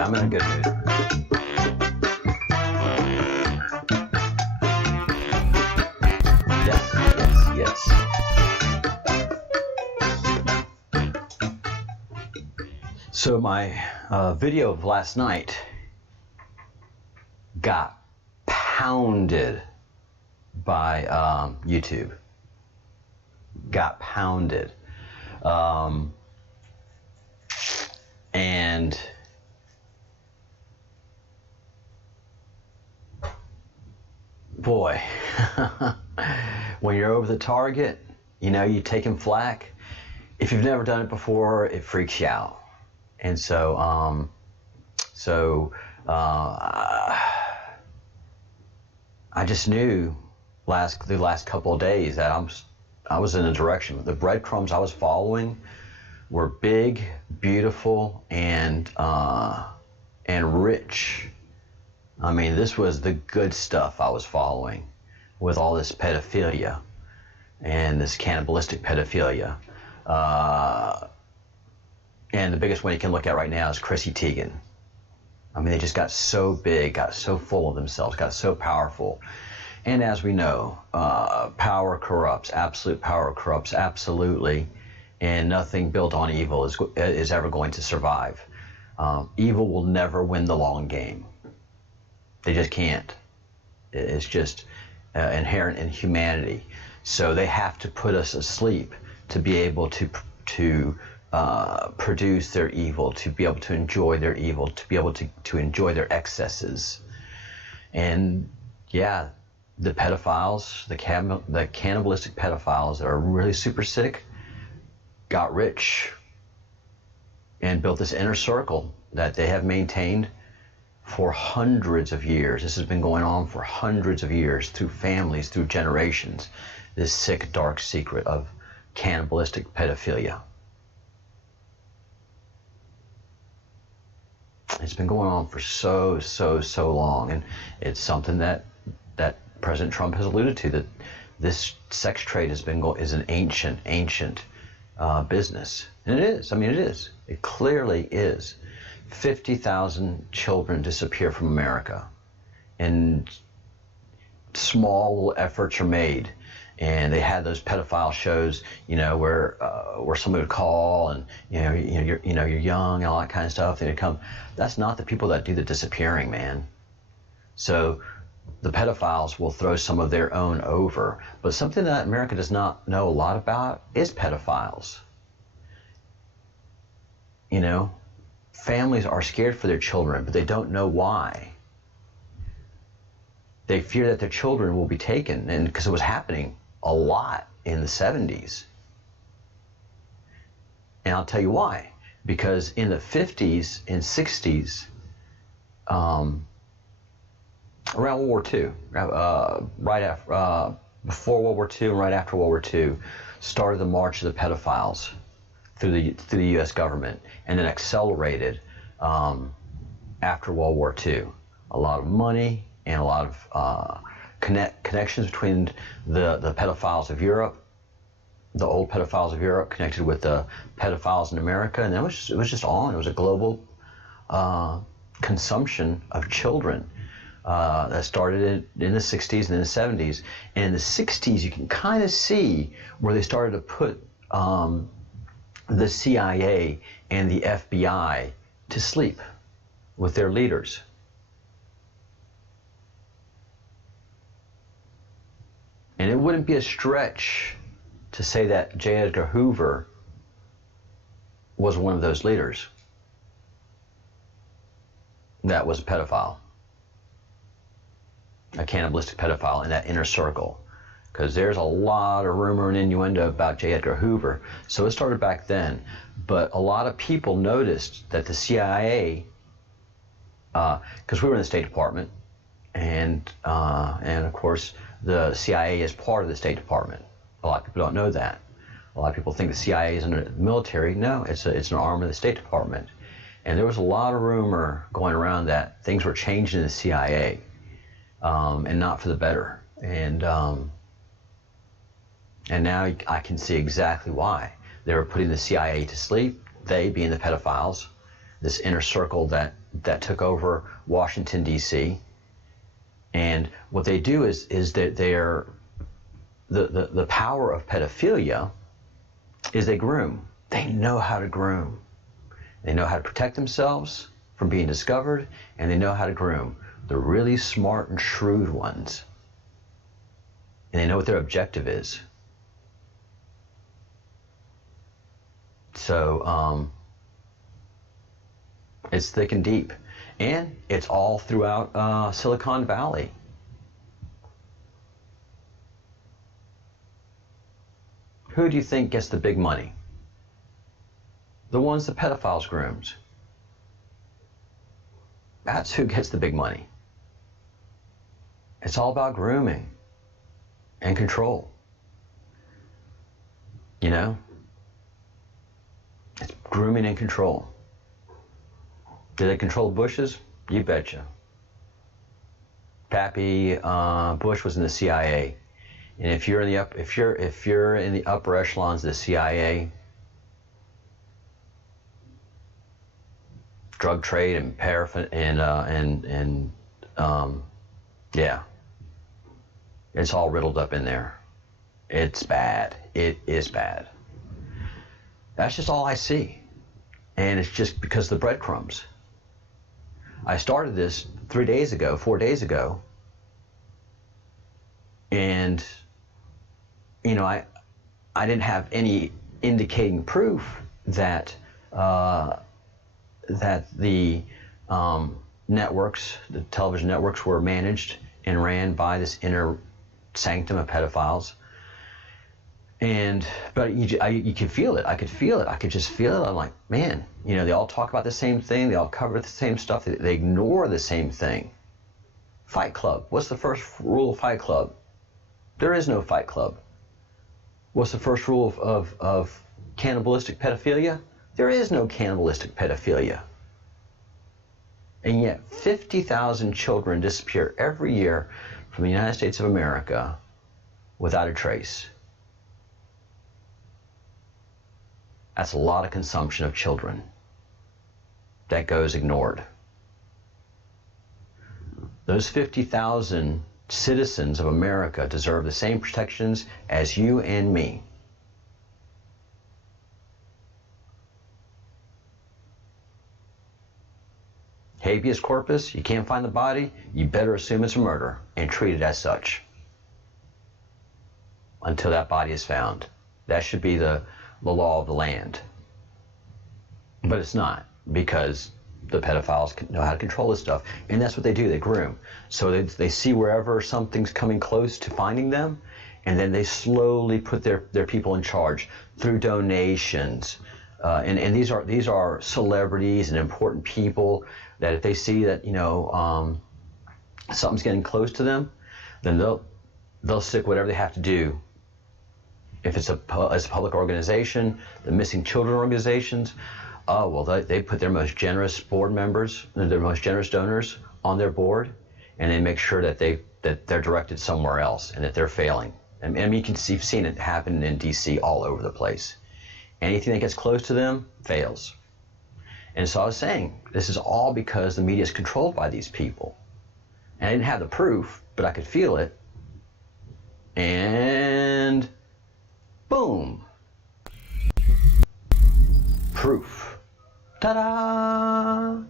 I'm in a good mood. Yes, yes, yes. So my video of last night got pounded by YouTube. Got pounded. And boy, when you're over the target, you know, you taking flack. If you've never done it before, it freaks you out. And so, I just knew the last couple of days that I was in a direction. The breadcrumbs I was following were big, beautiful, and rich. I mean, this was the good stuff I was following, with all this pedophilia and this cannibalistic pedophilia. And the biggest one you can look at right now is Chrissy Teigen. I mean, they just got so big, got so full of themselves, got so powerful. And as we know, power corrupts. Absolute power corrupts absolutely. And nothing built on evil is ever going to survive. Evil will never win the long game. They just can't. It's just inherent in humanity. So they have to put us asleep to be able to produce their evil, to be able to enjoy their evil, to be able to enjoy their excesses. And yeah, the pedophiles, the cannibalistic pedophiles that are really super sick, got rich and built this inner circle that they have maintained for hundreds of years. This has been going on for hundreds of years, through families, through generations. This sick, dark secret of cannibalistic pedophilia. It's been going on for so long, and it's something that President Trump has alluded to, that this sex trade is an ancient business, and it is. I mean, it is. It clearly is. 50,000 children disappear from America, and small little efforts are made. And they had those pedophile shows, where somebody would call and you're young and all that kind of stuff. They'd come. That's not the people that do the disappearing, man. So the pedophiles will throw some of their own over. But something that America does not know a lot about is pedophiles. Families are scared for their children, but they don't know why. They fear that their children will be taken, and because it was happening a lot in the 70s. And I'll tell you why. Because in the 50s and 60s, around World War II, right after, before World War II and right after World War II, started the march of the pedophiles through the U.S. government, and then accelerated after World War II. A lot of money and a lot of connections between the pedophiles of Europe, the old pedophiles of Europe, connected with the pedophiles in America, and it was just on. It was a global consumption of children that started in the 60s and in the 70s. And in the 60s, you can kind of see where they started to put the CIA and the FBI to sleep with their leaders. And it wouldn't be a stretch to say that J. Edgar Hoover was one of those leaders that was a pedophile, a cannibalistic pedophile in that inner circle. Because there's a lot of rumor and innuendo about J. Edgar Hoover. So it started back then. But a lot of people noticed that the CIA, because we were in the State Department, and of course, the CIA is part of the State Department. A lot of people don't know that. A lot of people think the CIA is in the military. No, it's an arm of the State Department. And there was a lot of rumor going around that things were changing in the CIA, and not for the better. And now I can see exactly why. They were putting the CIA to sleep, they being the pedophiles, this inner circle that took over Washington, D.C., and what they do is that they're the power of pedophilia is they groom. They know how to groom. They know how to protect themselves from being discovered, and they know how to groom the really smart and shrewd ones. And they know what their objective is. So it's thick and deep. And it's all throughout Silicon Valley. Who do you think gets the big money? The ones the pedophiles grooms. That's who gets the big money. It's all about grooming and control. It's grooming and control. Did they control Bushes? You betcha. Pappy Bush was in the CIA, and if you're in the upper echelons of the CIA, drug trade and paraffin and yeah, it's all riddled up in there. It's bad. It is bad. That's just all I see, and it's just because of the breadcrumbs. I started this 4 days ago, and I didn't have any indicating proof that the networks, the television networks, were managed and ran by this inner sanctum of pedophiles. But you could feel it. I could feel it. I could just feel it. I'm like, man, they all talk about the same thing. They all cover the same stuff. They ignore the same thing. Fight Club. What's the first rule of Fight Club? There is no Fight Club. What's the first rule of cannibalistic pedophilia? There is no cannibalistic pedophilia. And yet 50,000 children disappear every year from the United States of America without a trace. That's a lot of consumption of children that goes ignored. Those 50,000 citizens of America deserve the same protections as you and me. Habeas corpus, you can't find the body, you better assume it's a murder and treat it as such until that body is found. That should be the law of the land. But it's not, because the pedophiles know how to control this stuff. And that's what they do, they groom. So they see wherever something's coming close to finding them, and then they slowly put their people in charge through donations. And these are celebrities and important people that if they see that, something's getting close to them, then they'll stick whatever they have to do. If it's a public organization, the missing children organizations, they put their most generous board members, their most generous donors on their board, and they make sure that they're directed somewhere else and that they're failing. And you've seen it happen in D.C. all over the place. Anything that gets close to them fails. And so I was saying, this is all because the media is controlled by these people. And I didn't have the proof, but I could feel it. And boom. Proof. Ta-da!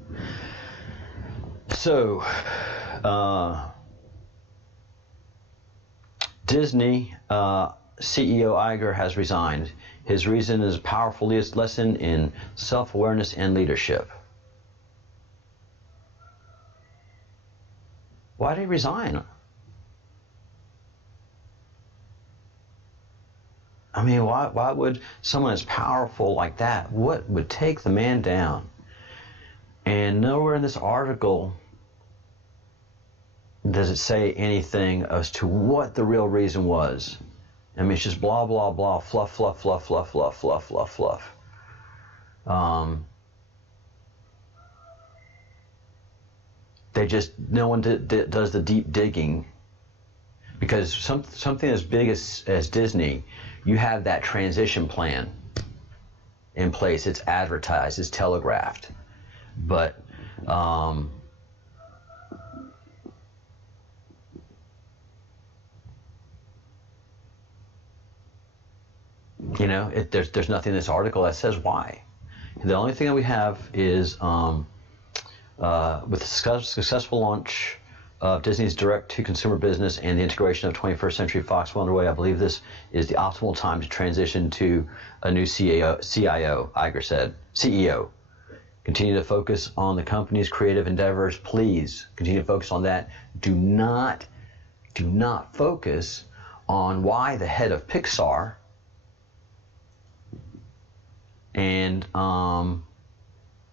So, Disney CEO Iger has resigned. His reason is a powerful lesson in self-awareness and leadership. Why did he resign? I mean, why would someone as powerful like that, what would take the man down? And nowhere in this article does it say anything as to what the real reason was. I mean, it's just blah, blah, blah, fluff, fluff, fluff, fluff, fluff, fluff, fluff, fluff. No one does the deep digging, because something as big as Disney, you have that transition plan in place. It's advertised, it's telegraphed. But there's nothing in this article that says why. The only thing that we have is with the successful launch of Disney's direct-to-consumer business and the integration of 21st Century Fox well underway, I believe this is the optimal time to transition to a new CIO, Iger said. CEO. Continue to focus on the company's creative endeavors. Please continue to focus on that. Do not focus on why the head of Pixar and an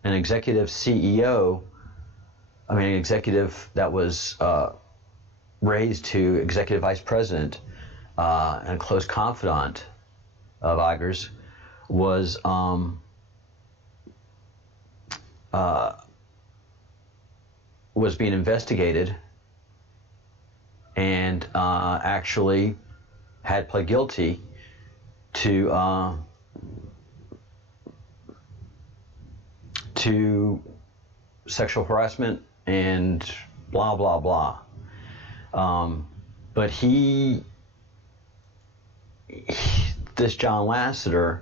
executive CEO, an executive that was raised to executive vice president and a close confidant of Iger's, was being investigated and actually had pled guilty to sexual harassment and blah, blah, blah. But this John Lasseter,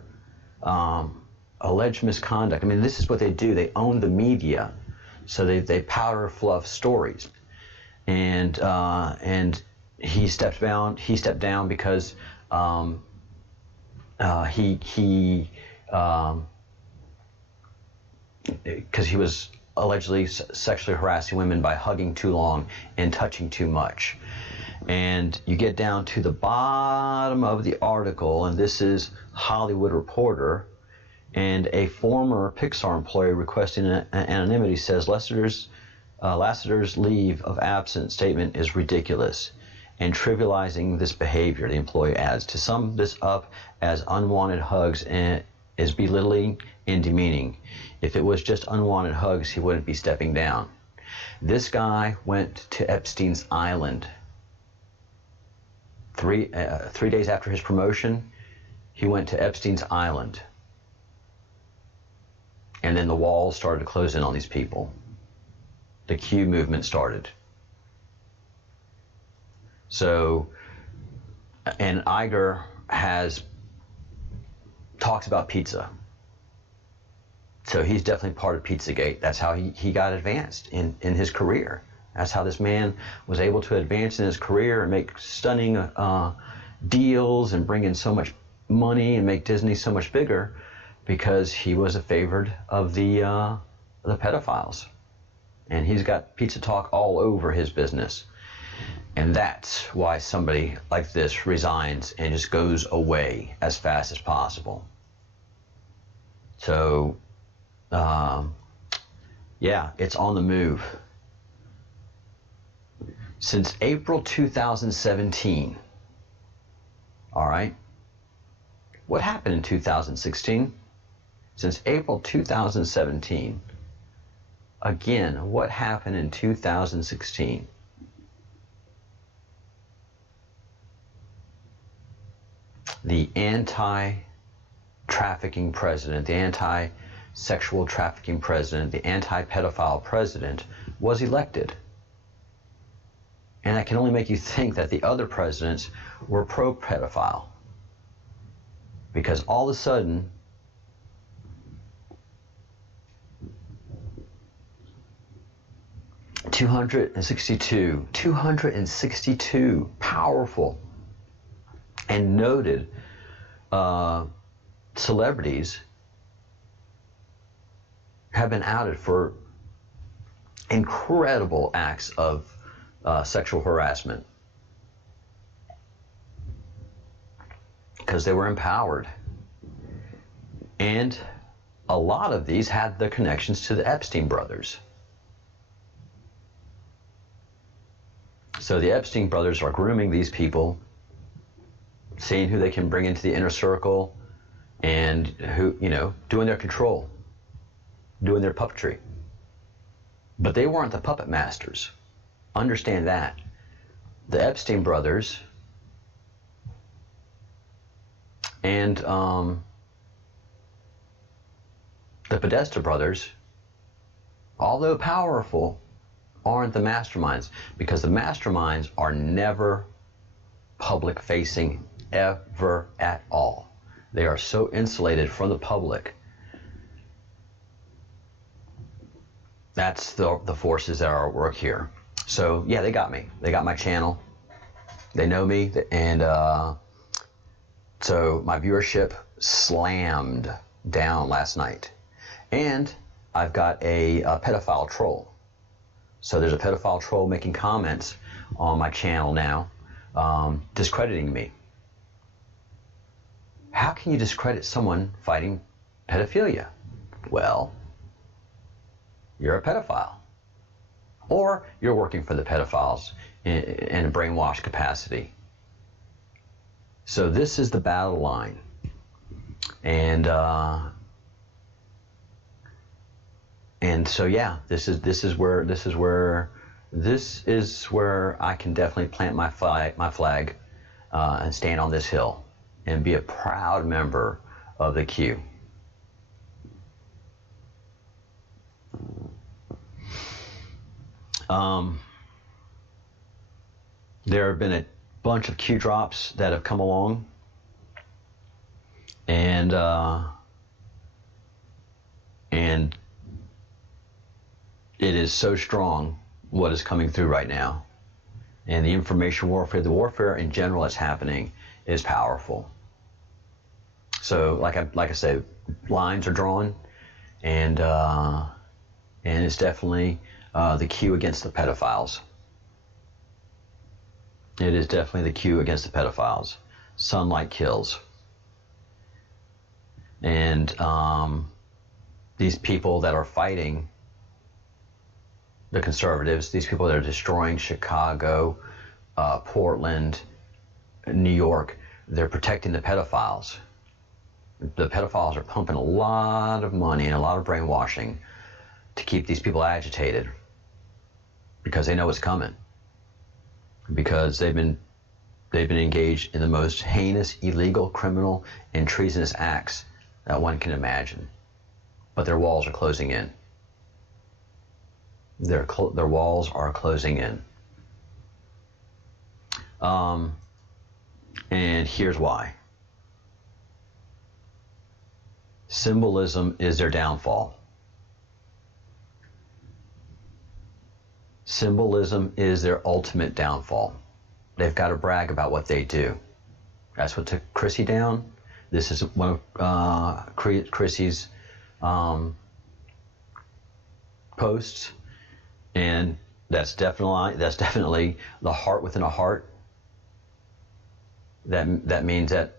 alleged misconduct. I mean, this is what they do. They own the media, so they powder fluff stories. And he stepped down. He stepped down because he was allegedly sexually harassing women by hugging too long and touching too much. And you get down to the bottom of the article, and this is Hollywood Reporter, and a former Pixar employee requesting anonymity says Lasseter's leave of absence statement is ridiculous. and trivializing this behavior, the employee adds. To sum this up as unwanted hugs is belittling and demeaning. If it was just unwanted hugs, he wouldn't be stepping down. This guy went to Epstein's Island. Three days after his promotion, he went to Epstein's Island. And then the walls started to close in on these people. The Q movement started. So, and Iger talks about pizza. So he's definitely part of Pizzagate. That's how he got advanced in his career. That's how this man was able to advance in his career and make stunning deals and bring in so much money and make Disney so much bigger, because he was a favored of the pedophiles. And he's got pizza talk all over his business. And that's why somebody like this resigns and just goes away as fast as possible. So, yeah, it's on the move. Since April 2017, all right, what happened in 2016? Since April 2017, again, what happened in 2016? The anti-trafficking president, the anti-sexual trafficking president, the anti-pedophile president was elected. And that can only make you think that the other presidents were pro-pedophile. Because all of a sudden, $262 powerful and noted celebrities have been outed for incredible acts of sexual harassment because they were empowered. And a lot of these had their connections to the Epstein brothers. So the Epstein brothers are grooming these people, seeing who they can bring into the inner circle, and who, doing their control, doing their puppetry. But they weren't the puppet masters. Understand that. The Epstein brothers and the Podesta brothers, although powerful, aren't the masterminds, because the masterminds are never public facing, ever at all. They are so insulated from the public. That's the forces that are at work here. So yeah, they got me. They got my channel. They know me, and so my viewership slammed down last night. And I've got a pedophile troll. So there's a pedophile troll making comments on my channel now, discrediting me. How can you discredit someone fighting pedophilia? Well, you're a pedophile. Or you're working for the pedophiles in a brainwashed capacity. So this is the battle line. And so yeah, this is where I can definitely plant my flag and stand on this hill and be a proud member of the Q. There have been a bunch of Q drops that have come along, and it is so strong what is coming through right now, and the information warfare, the warfare in general that's happening, is powerful. So like I say, lines are drawn, and it's definitely the Q against the pedophiles. It is definitely the Q against the pedophiles. Sunlight kills. And these people that are fighting the conservatives, these people that are destroying Chicago, Portland, New York, they're protecting the pedophiles. The pedophiles are pumping a lot of money and a lot of brainwashing to keep these people agitated because they know what's coming. Because they've been engaged in the most heinous, illegal, criminal, and treasonous acts that one can imagine. But their walls are closing in. Their walls are closing in. And here's why. Symbolism is their downfall. Symbolism is their ultimate downfall. They've got to brag about what they do. That's what took Chrissy down. This is one of Chrissy's posts, and that's definitely the heart within a heart. That means that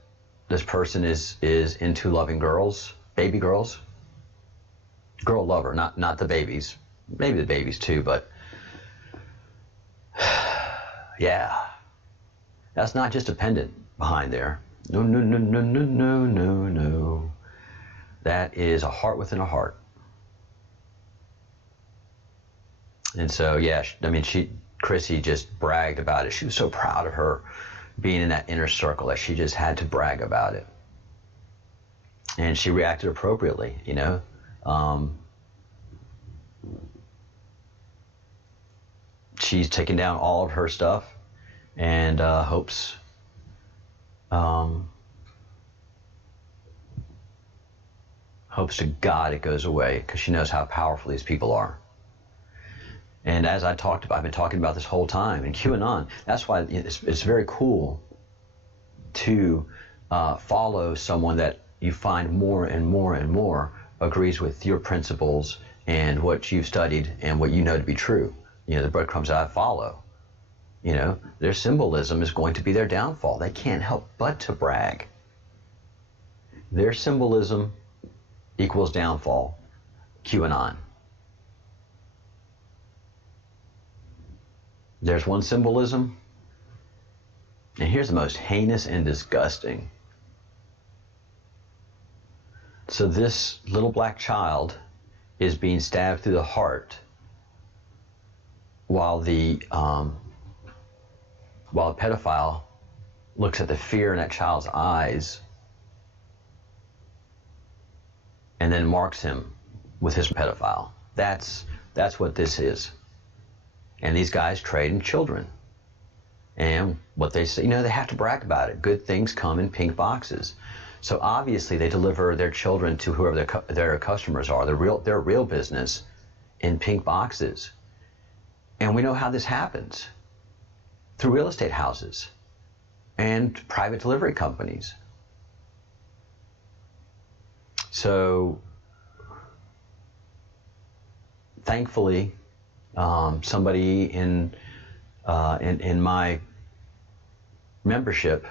this person is into loving girls, baby girls, girl lover, not the babies, maybe the babies too, but yeah, that's not just a pendant behind there. No, no, no, no, no, no, no, no. That is a heart within a heart. And so, yeah, Chrissy just bragged about it. She was so proud of her being in that inner circle that she just had to brag about it. And she reacted appropriately, you know. She's taken down all of her stuff and hopes to God it goes away, because she knows how powerful these people are. And as I've been talking about this whole time, and QAnon, that's why it's very cool to follow someone that you find more and more and more agrees with your principles and what you've studied and what you know to be true. You know, the breadcrumbs that I follow, you know, their symbolism is going to be their downfall. They can't help but to brag. Their symbolism equals downfall. QAnon. There's one symbolism, and here's the most heinous and disgusting. So this little black child is being stabbed through the heart while the pedophile looks at the fear in that child's eyes and then marks him with his pedophile. That's what this is. And these guys trade in children. And what they say, you know, they have to brag about it. Good things come in pink boxes. So obviously they deliver their children to whoever their customers are, their real business, in pink boxes. And we know how this happens. Through real estate houses and private delivery companies. So thankfully, somebody in my membership,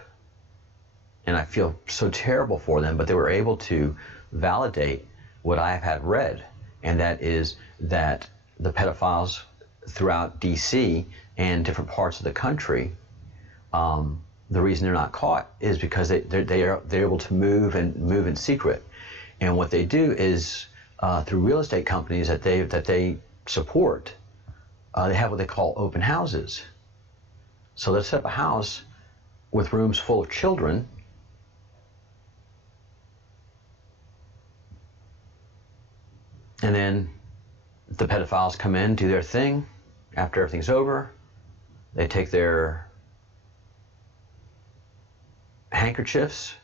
and I feel so terrible for them, but they were able to validate what I have had read, and that is that the pedophiles throughout DC and different parts of the country, the reason they're not caught is because they're able to move in secret. And what they do is through real estate companies that they support, they have what they call open houses. So they'll set up a house with rooms full of children, and then the pedophiles come in, do their thing. After everything's over, they take their handkerchiefs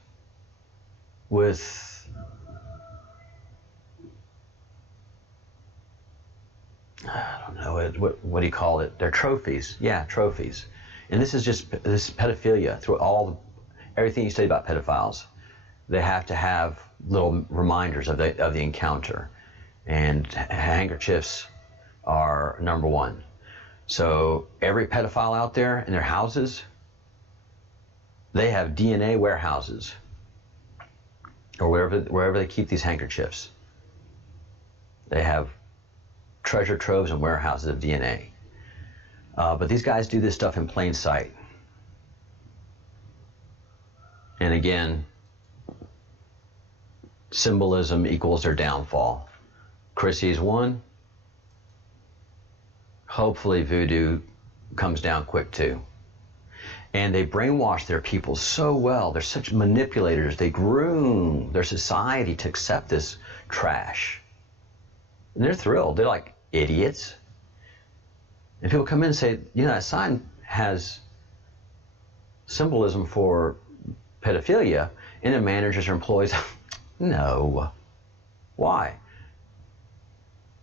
with I don't know, what do you call it? They're trophies. Yeah, trophies. And this is pedophilia through everything you study about pedophiles. They have to have little reminders of the encounter. And handkerchiefs are number one. So every pedophile out there in their houses, they have DNA warehouses, or wherever they keep these handkerchiefs. They have treasure troves and warehouses of DNA. But these guys do this stuff in plain sight. And again, symbolism equals their downfall. Chrissy's won. Hopefully Voodoo comes down quick too. And they brainwash their people so well. They're such manipulators. They groom their society to accept this trash. And they're thrilled. They're like idiots. And people come in and say, you know, that sign has symbolism for pedophilia. And the managers or employees, no. Why?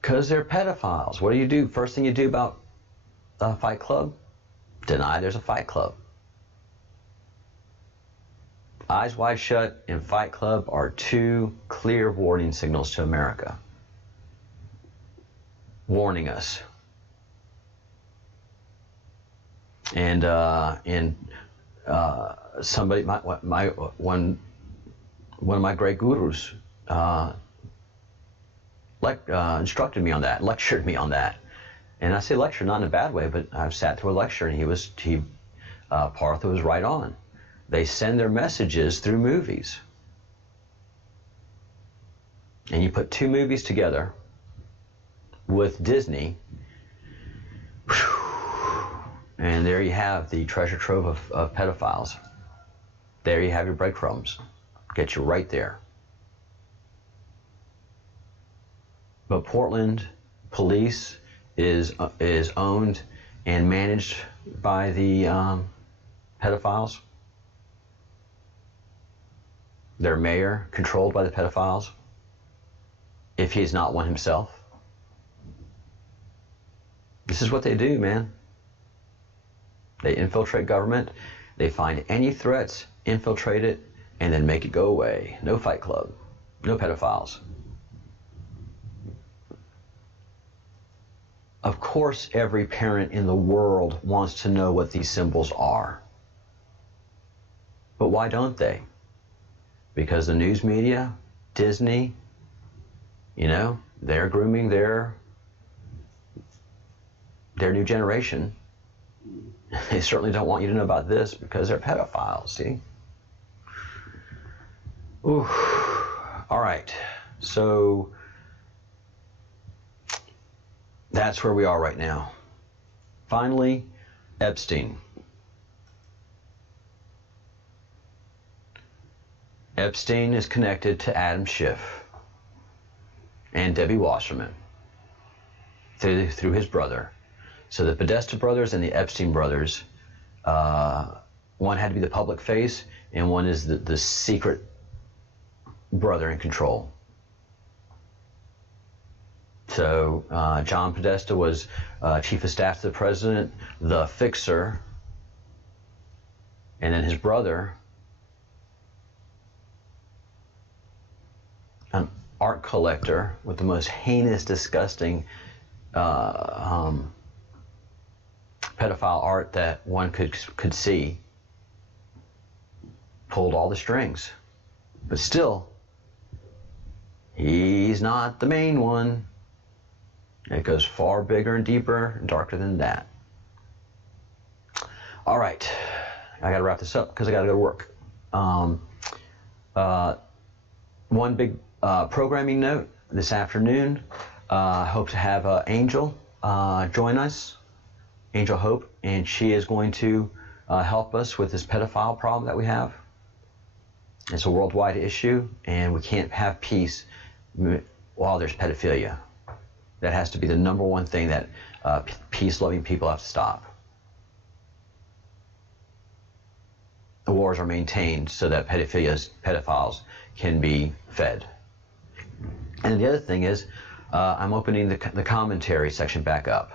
Because they're pedophiles. What do you do? First thing you do about a Fight Club? Deny there's a Fight Club. Eyes Wide Shut and Fight Club are two clear warning signals to America. Warning us. And somebody, one of my great gurus, instructed me on that, lectured me on that. And I say lecture not in a bad way, but I've sat through a lecture and Partha was right on. They send their messages through movies. And you put two movies together with Disney, and there you have the treasure trove of pedophiles. There you have your breadcrumbs. Get you right there. But Portland police is owned and managed by the pedophiles. Their mayor controlled by the pedophiles, if he's not one himself. This is what they do, man. They infiltrate government, they find any threats, infiltrate it, and then make it go away. No Fight Club, no pedophiles. Of course, every parent in the world wants to know what these symbols are. But why don't they? Because the news media, Disney, they're grooming their new generation. They certainly don't want you to know about this because they're pedophiles, see? Ooh. All right. So that's where we are right now. Finally, Epstein. Epstein is connected to Adam Schiff and Debbie Wasserman through his brother. So the Podesta brothers and the Epstein brothers, one had to be the public face, and one is the secret brother in control. So John Podesta was chief of staff to the president, the fixer, and then his brother, an art collector with the most heinous, disgusting pedophile art that one could see, pulled all the strings. But still, he's not the main one. It goes far bigger and deeper and darker than that. All right, I got to wrap this up because I got to go to work. One big programming note this afternoon. I hope to have Angel join us, Angel Hope, and she is going to help us with this pedophile problem that we have. It's a worldwide issue, and we can't have peace while there's pedophilia. That has to be the number one thing that peace-loving people have to stop. The wars are maintained so that pedophiles can be fed. And the other thing is, I'm opening the commentary section back up.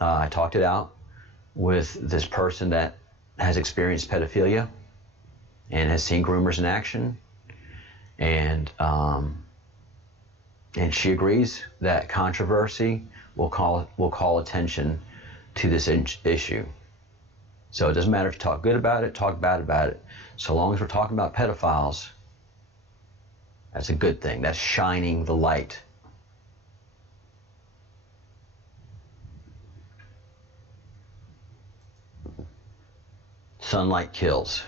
I talked it out with this person that has experienced pedophilia and has seen groomers in action, and she agrees that controversy will call attention to this issue. So it doesn't matter if you talk good about it, talk bad about it. So long as we're talking about pedophiles, that's a good thing. That's shining the light. Sunlight kills.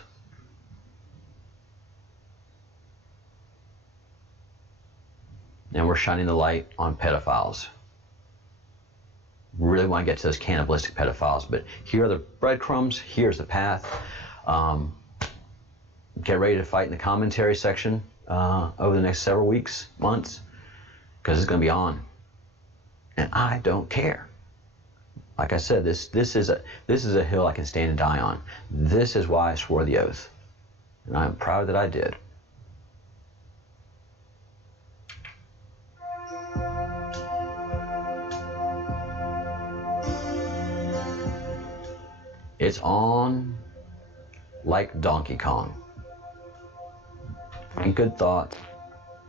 And we're shining the light on pedophiles. We really want to get to those cannibalistic pedophiles, but here are the breadcrumbs. Here's the path. Get ready to fight in the commentary section over the next several weeks, months, because it's going to be on. And I don't care. Like I said, this is a hill I can stand and die on. This is why I swore the oath, and I'm proud that I did. It's on like Donkey Kong. Think good thoughts,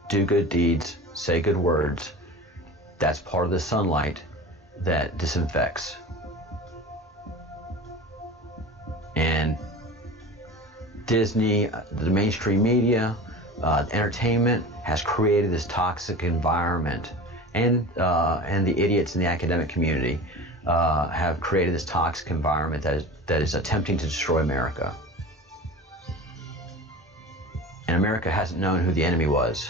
do good deeds, say good words. That's part of the sunlight that disinfects. And Disney, the mainstream media, entertainment has created this toxic environment, and the idiots in the academic community have created this toxic environment that is attempting to destroy America. And America hasn't known who the enemy was,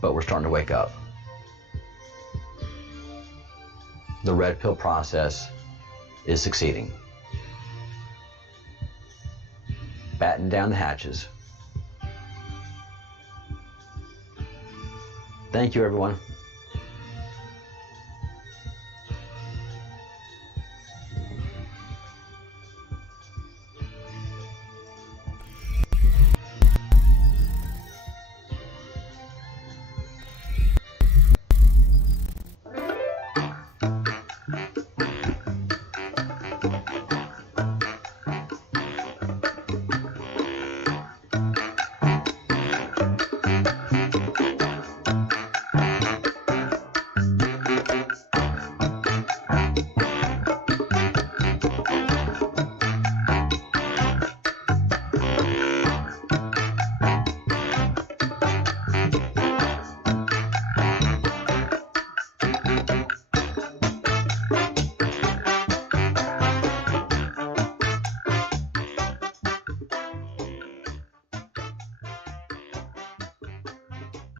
but we're starting to wake up. The red pill process is succeeding. Batten down the hatches. Thank you, everyone.